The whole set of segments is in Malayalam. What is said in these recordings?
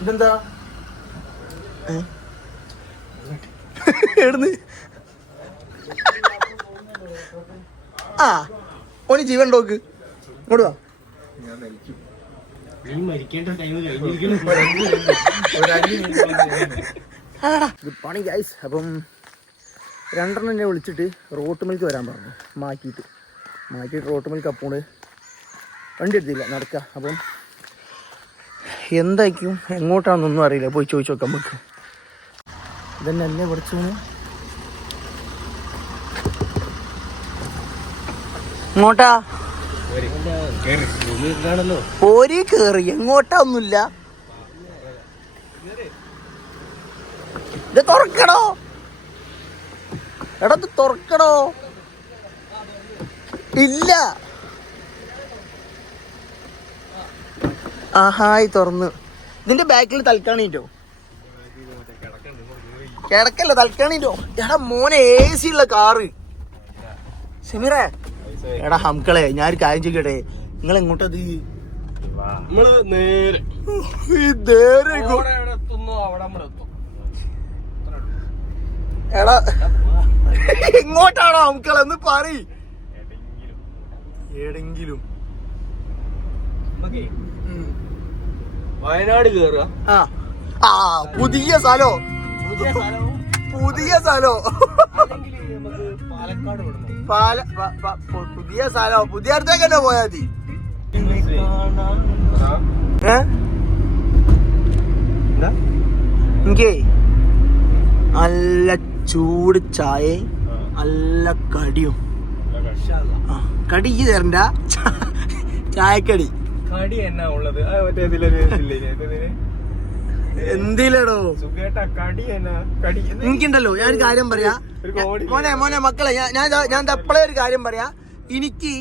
ഇതെന്താ? എവിടുന്ന്? ആ ഓന് ജീവൻ നോക്ക് ഇങ്ങോട്ട് വാ. ഗുഡ് മോർണിംഗ് ഗൈസ് അപ്പം രണ്ടെണ്ണം എന്നെ വിളിച്ചിട്ട് റോട്ട് മിൽക്ക് വരാൻ പറഞ്ഞു. മാറ്റിയിട്ട്. മാറ്റിയിട്ട് റോട്ട് മിൽക്ക് അപ്പോണ്ട് വണ്ടി എടുത്തില്ല. നടക്കുക അപ്പം എന്തായിരിക്കും? എങ്ങോട്ടാണെന്നൊന്നും അറിയില്ല. പോയി ചോദിച്ചു നോക്കാം നമുക്ക്. ഇതന്നെ അല്ലേ കുറച്ച് കാണല്ലോ പോരി കേറി. എങ്ങോട്ടാ ഒന്നുമില്ല ഇത് തുറക്കണോ എടാ തുറക്കണോ ഇല്ല. ആഹായി തുറന്ന്. ഇതിന്റെ ബാക്കിൽ തൽക്കാണിട്ടോ കിടക്കല്ല തൽക്കാണിട്ടോ എടാ മോനെ എ സി ഉള്ള കാറ്. സിമിറേ എടാ ഹംക്കളെ ഞാനൊരു കാര്യം ചെയ്യട്ടെ നിങ്ങൾ എങ്ങോട്ടത് എടാ എങ്ങോട്ടാണോ ഹംക്കളെ? ഒന്ന് പറയും. ഏടെങ്കിലും. വയനാട് കേറുക. ആ. ആ പുതിയ സ്ഥലോ? പുതിയ സ്ഥലോ? പാല പുതിയ സ്ഥലോ? പുതിയ അടുത്തേക്ക് തന്നെ പോയാ മതി. എനിക്കേ നല്ല ചൂട് ചായ നല്ല കടിയും. കടി തരണ്ട. ചായക്കടി. കടി എന്നാ ഉള്ളത്? ആ, മറ്റേ ഇതിലൊരു ഇതില്ലേ, എന്തിലടോ? എനിക്കുണ്ടല്ലോ ഞാൻ ഒരു കാര്യം പറയാ. മോനെ മോനെ മക്കളെ ഞാൻ ഞാൻ എപ്പോഴേ ഒരു കാര്യം പറയാ. എനിക്ക്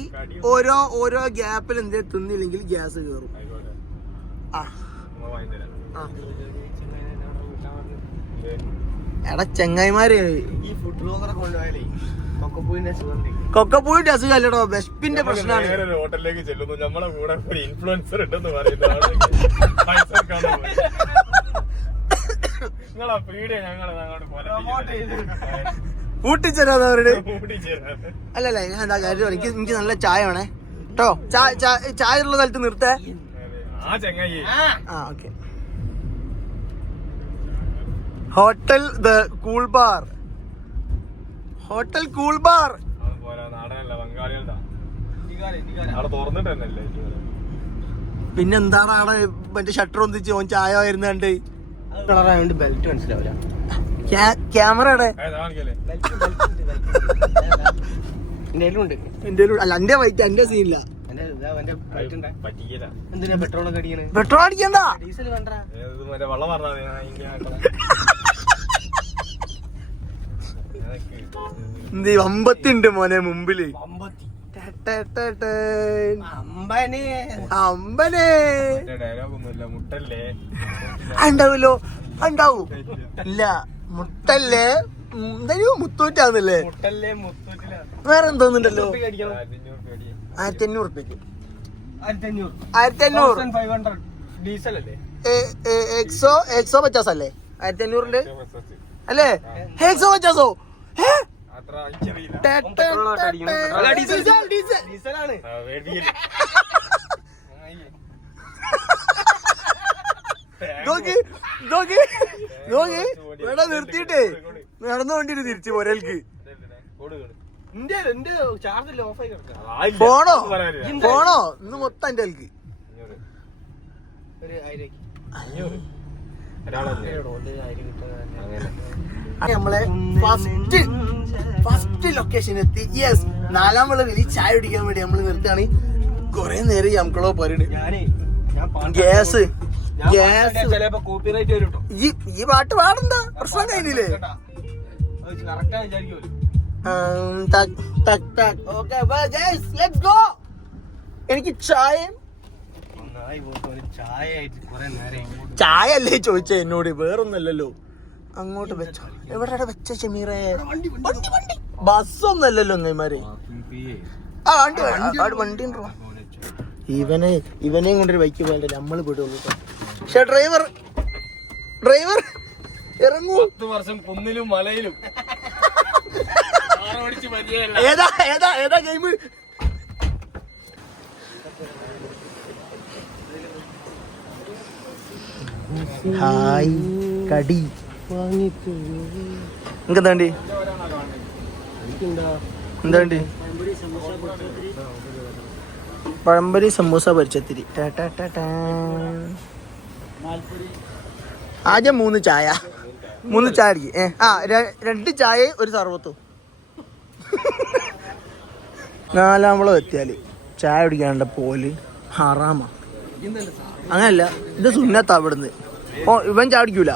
ഓരോ ഓരോ ഗ്യാപ്പിൽ എന്തേ തിന്നില്ലെങ്കിൽ ഗ്യാസ് കയറും. എടാ ചെങ്ങായിമാര്. ഈ ഫുഡ് ബ്ലോഗറെ കൊണ്ടുപോയാലേ. കൊക്കപ്പൂവിന്റെ സുഖം ബെസ്പിന്റെ അസുഖമല്ലടോ വെസ്പിന്റെ പ്രശ്നമാണ്. നേരെ ഒരു ഹോട്ടലിലേക്ക് ചെല്ലുന്നു. നമ്മളെ കൂടെ ഒരു ഇൻഫ്ലുവൻസർ ഉണ്ടെന്ന് പറയുന്നത്. നിങ്ങളാ പീടിയ ഞങ്ങളെ അങ്ങോട്ട് കൂട്ടിച്ചേരാന്നവരുടെ കൂട്ടിച്ചേരാണ് അല്ലല്ല ഞാൻ എന്താ കാര്യം എനിക്ക് എനിക്ക് നല്ല ചായ വേണേ. കേട്ടോ ചായ ഉള്ള സ്ഥലത്ത് നിർത്തേ. ആ ചങ്ങായി. ആ okay. Hotel the cool bar. Hotel cool bar. പിന്നെന്താണ് അവിടെ മറ്റേ ഷട്ടർ ഒന്നിച്ച് ഓൻ ചായ വരുന്നുണ്ട്? കളറായോണ്ട് ബെൽറ്റ് മനസ്സിലാവില്ല. ക്യാമറയുടെ അല്ല എന്റെ വൈറ്റ് എന്റെ സീനില്ല പെട്രോൾ അടിക്കണ്ട. ഡീസൽ വേണ്ട മറ്റേ അമ്പത്തി ഉണ്ട് അമ്പത്തിണ്ട് മോനെ മുമ്പിൽ. അമ്പനെ. അമ്പനെ. ഡയലോഗ് മുട്ടല്ലേ? ആ, ഉണ്ടാവൂലോ ഉണ്ടാവും. ഇല്ല. മുട്ടല്ലേ? എന്തായാലും മുത്തൂറ്റാന്നല്ലേ? വേറെ എന്തോന്നുണ്ടല്ലോ ആയിരത്തി അഞ്ഞൂറ് റുപ്യക്ക് ആയിരത്തി അഞ്ഞൂറ് ഡീസൽ അല്ലേ എക്സോ എക്സോ പച്ചാസ് അല്ലേ ആയിരത്തി അഞ്ഞൂറിന്റെ അല്ലേ? എക്സോ പച്ചാസോ? നോക്ക് നിർത്തിയിട്ടേ നടന്നുകൊണ്ടിട്ട് തിരിച്ചു കിടക്കാം പോണോ പോണോ ഇന്ന് മൊത്തം എന്റെ അൽക്ക് ഒരു നമ്മളെ ഫസ്റ്റ് ഫസ്റ്റ് ലൊക്കേഷൻ എത്തി. യെസ് നാലാം വിളവിൽ ചായ കുടിക്കാൻ വേണ്ടി നമ്മൾ നിർത്തുകയാണ്. കൊറേ നേരം നമുക്കുള്ള പാട്ട് ഗ്യാസ് ഗ്യാസ് ഈ ഈ പാട്ട് പാടണ്ട? പ്രശ്നം കഴിഞ്ഞില്ലേ. എനിക്ക് ചായയും ചായ അല്ലേ ചോദിച്ച എന്നോട്? വേറൊന്നല്ലല്ലോ അങ്ങോട്ട് വെച്ചോ. എവിടെ വെച്ച ഷമീറേ ബസ്സൊന്നല്ലല്ലോ നെയ്മാര്. ആ വണ്ടി വണ്ടി ഉണ്ടോ? ഇവനെ ഇവനെയും കൊണ്ടൊരു ബൈക്ക് പോകണ്ടേ നമ്മൾ വിടുള്ളൂ പക്ഷെ ഡ്രൈവർ ഡ്രൈവർ ഇറങ്ങൂ. പത്ത് വർഷം കുന്നിലും മലയിലും. ഏതാ ഏതാ ഏതാ ഗെയിം ഹായ് കടി. എന്താണ്ടി എന്താണ്ടി പഴംപൊരി സമൂസ പരിച്ചത്തിരി. ആദ്യം മൂന്ന് ചായ. മൂന്ന് ചായ അടിക്ക്. ഏ ആ രണ്ട് ചായ ഒരു സർവത്തും. നാലാമ്പളം എത്തിയാൽ. ചായ കുടിക്കാണ്ട പോൽ ഹറാമ. അങ്ങനല്ല ഇത് സുന്നത്താ അവിടുന്ന് ഓ ഇവൻ ചാടിക്കൂല.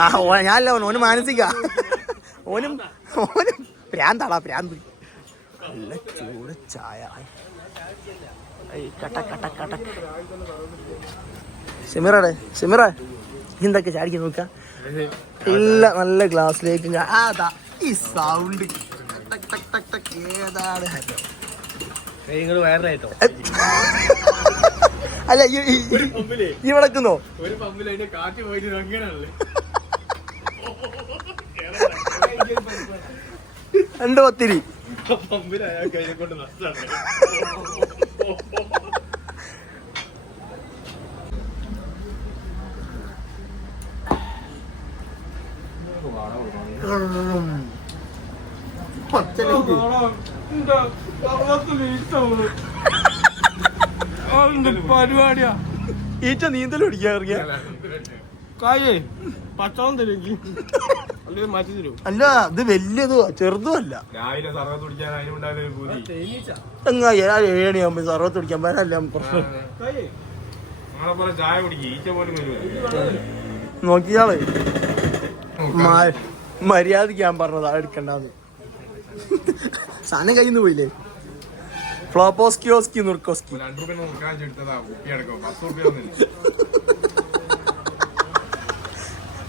ആ ഓ ഞാനല്ല ഓൻ ഓന് മാനസിക. ഓനും ഓനും പ്രാന്താടാ പ്രാന്ത്. നല്ല ചൂട് ചായ. ഐ, കട്ട കട്ട കട്ട. സിമിറടെ സിമിറ എന്തൊക്കെ ചാടിക്കാൻ നോക്ക? ഇല്ല നല്ല ഗ്ലാസ്സിലേക്ക് ഞാൻ- ആ, അതാ ഈ സൗണ്ട് ഏതാണ്? ഹരം നിങ്ങൾ വയറിലായിട്ടോ അല്ല ഈ- വിളക്കുന്നോ ഒരു പമ്പിൽ അതിന്റെ കാറ്റ് പോയിട്ട് അങ്ങനെയല്ലേ രണ്ട് പത്തിരി പമ്പിൽ അയാൾക്ക് അതിനെ കൊണ്ട് നഷ്ടമാണ്. പരിപാടിയാ. ഈറ്റ നീന്തൽ പിടിക്കാൻ ഇറങ്ങിയ. കായേ പച്ചവളം തരുമെങ്കിൽ. മാറ്റി തരും. അല്ല ഇത് വലിയതോ ചെറുതും അല്ല. രാവിലെ സർവത്ത് കുടിക്കാൻ അതിനുണ്ടായ ഒരു പൂതി. എങ്ങാ ഏണിയാകുമ്പോ സർവത്ത് കുടിക്കാൻ പറ്റല്ല പ്രശ്നം. നോക്കിയാൾ. മര്യാദയ്ക്ക് ഞാൻ പറഞ്ഞതാ എടുക്കണ്ടെന്ന്. സാധനം കയ്യിൽ നിന്ന് പോയില്ലേ? ഫ്ലോപ്പോസ്കിയോസ്കി നുർക്കോസ്കി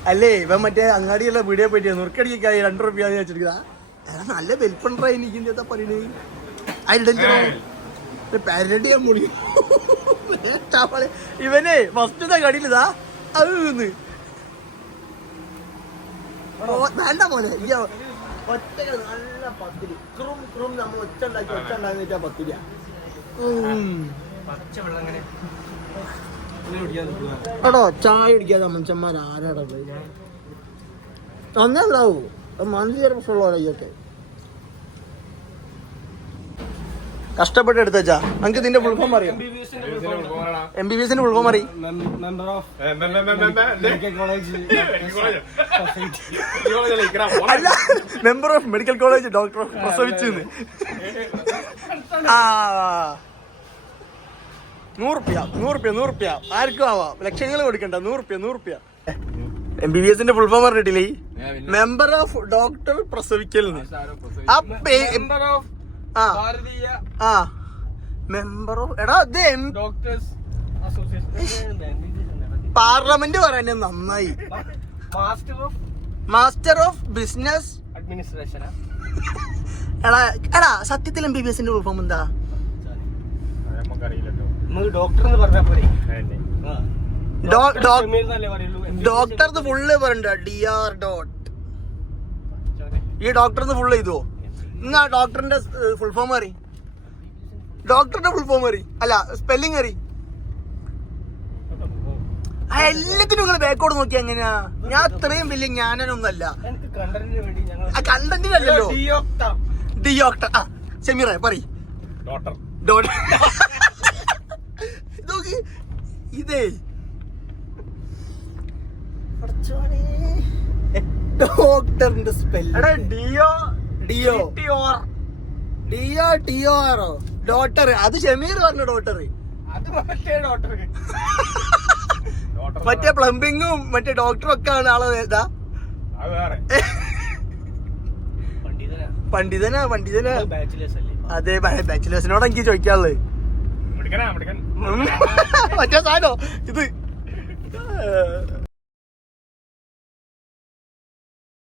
അല്ലേ ഇവൻ മറ്റേ അങ്ങാടിയുള്ള വീഡിയോ പറ്റിയ നുറുക്കടിക്കായി രണ്ടു റുപ്യ വെച്ചിരിക്കാ നല്ല വെൽപ്പണ്ടായി എന്താ പറയണേ അതിന്റെ പാരഡി ഞാൻ മുടി. ഇവനെ ഫസ്റ്റ് കടിയിലിതാ അത് വേണ്ട പോലെ ഈ ഒറ്റ നല്ല പത്തിരി. ക്രും ക്രും നമ്മൾ ഒച്ച ഉണ്ടാക്കി ഒച്ച ഉണ്ടാക്കി വെച്ചാൽ പത്തിരിയാ. എടോ ചായ കുടിക്കാതെ മനുഷ്യന്മാർ ആരാടാ അങ്ങനല്ലാവൂ മാനസിക പ്രശ്നമുള്ള ഇതൊക്കെ. കഷ്ടപ്പെട്ട് എടുത്തച്ചാ നമുക്ക് ഇതിന്റെ ഫുൾഫോം അറിയാം? എം ബി ബി എസിന്റെ ഫുൾഫോം അറിയും മെമ്പർ ഓഫ് കോളേജ് അല്ല member of medical college doctor of പ്രസവിച്ചു ആ. നൂറുപ്യ നൂറുപ്യ നൂറുപ്യ. ആർക്കും ആവാം. ലക്ഷങ്ങൾ കൊടുക്കണ്ട. നൂറുപ്യ നൂറുപ്യ. എം ബി ബി എസിന്റെ ഫുൾ ഫോം പറഞ്ഞിട്ടില്ലേ മെമ്പർ ഓഫ് ഡോക്ടർ പ്രസവിക്കൽ ആ ഭാരതീയ ആ. മെമ്പറോ എടാ ഇത് ഡോക്ടേഴ്സ് പാർലമെന്റ് പറയുന്നത് നന്നായി. Master of master of business administration എടാ എടാ സത്യത്തിൽ എം ബി ബി എസിന്റെ ഉൾഫോം എന്താ? ഡോക്ടർ ഫുള്ള് പറയണ്ട. ഡി ആർ ഡോട്ട് ഈ ഡോക്ടർ ഫുള്ള് ചെയ്തോ? എന്നാ ഡോക്ടറിന്റെ ഫുൾ ഫോം അറി ഡോക്ടറിന്റെ ഫുൾ ഫോം അറി അല്ല സ്പെല്ലിംഗ് അറി ആ, എല്ലാത്തിനും നിങ്ങൾ ബാക്കോട് നോക്കി എങ്ങനെയാ? ഞാൻ അത്രയും വലിയ ജ്ഞാനനൊന്നല്ല എനിക്ക് കണ്ടന്റിന് വേണ്ടി ഞങ്ങൾ ആ കണ്ടന്റിനല്ലല്ലോ ഡിയോക്ടർ ആ സെമീറ പറ നോക്ക് ഇതേ. ഡോക്ടറിന്റെ spelling D O D O. D O T O R O daughter അത് ഷമീർ പറഞ്ഞ ഡോട്ടർ അത് മറ്റേ ഡോക്ടർ ഡോക്ടർ മറ്റേ പ്ലംബിങ്ങും മറ്റേ ഡോക്ടറും ഒക്കെ ആണ് ആളെ. ഇതാ. വേറെ. പണ്ഡിതനാ. പണ്ഡിതനാ പണ്ഡിതനാ. ബാച്ചിലേഴ്സ് അല്ലേ? അതെ ബാച്ചിലേഴ്സിനോട് എനിക്ക് ചോദിക്കാനുള്ളത്. മറ്റേ സാധനോ? ഇത്.